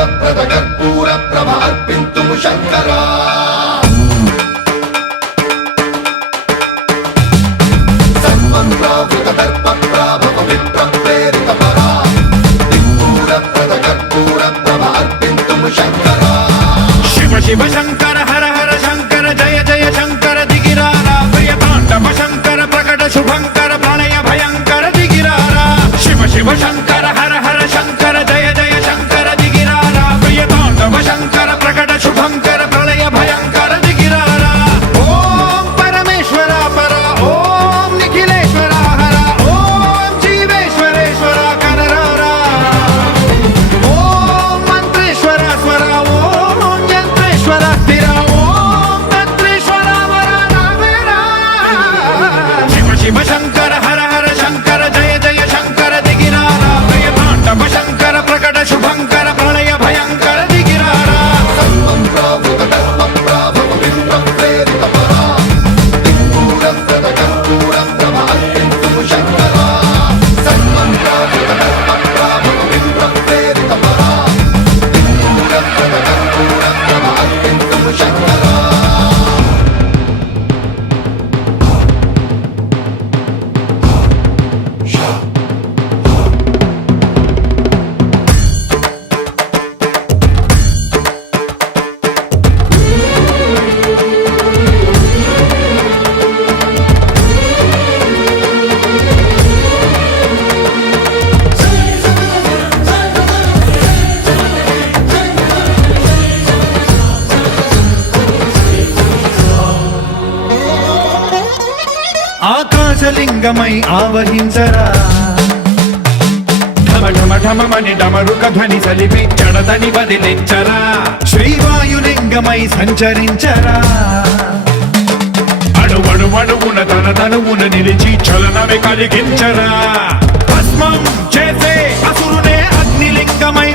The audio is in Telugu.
సిద్ధూరప్రద కర్పూర ప్రభ అర్పింతుము శంకరా సన్మంత్రావృత దర్ప ప్రాభవ విప్ర ప్రేరిత పరా సిద్ధూరప్రద కర్పూర ప్రభ అర్పింతుము శంకరా శివ శివ శంకర హర హర శంకర జయ జయ శంకర దిగిరారా ప్రియ తాండవ శంకర ప్రకట శుభంకర ప్రణయ భయంకర దిగిరారా శివ శివ శంకర హర హర శంకర జయ జయ శంకర దిగిరారా ప్రియ తాండవ శంకర ప్రకట శుభంకర ప్రళయ భయంకర దిగిరారా ఓం పరమేశ్వర పర ఓం నిఖిలేశ్వర హర ఓం జీవేశ్వరేశ్వర కరరారా ఓం మంత్రేశ్వర స్వర ఓం యంత్రేశ్వర స్థిర ఓం తంత్రేశ్వర వర రావేరా శివ శివ శంకర హర హర శంకర జయ జయ శంకర దిగిరారా ప్రియ తాండవ శంకర ప్రకట శుభంకర ప్రళయ భయంకర దిగిరారా సన్మంత్రావృత దర్ప ప్రాభవ విప్ర ప్రేరిత పరా సిద్ధూరప్రద కర్పూర ప్రభ అర్పింతుము శంకరా సన్మంత్రావృత దర్ప ప్రాభవ విప్ర ప్రేరిత పరా సిద్ధూరప్రద కర్పూర ప్రభ అర్పింతుము శంకరా ఆకాశలింగమై ఆవహించరా ఢమ ఢమ ఢమమని డమరుక ధ్వని సలిపి జడదని వదిలించరా శ్రీవాయులింగమై సంచరించరా అణువణువున తన తనువున నిలిచి చలనమే కలిగించరా భస్మం చేసే అసురునే అగ్నిలింగమై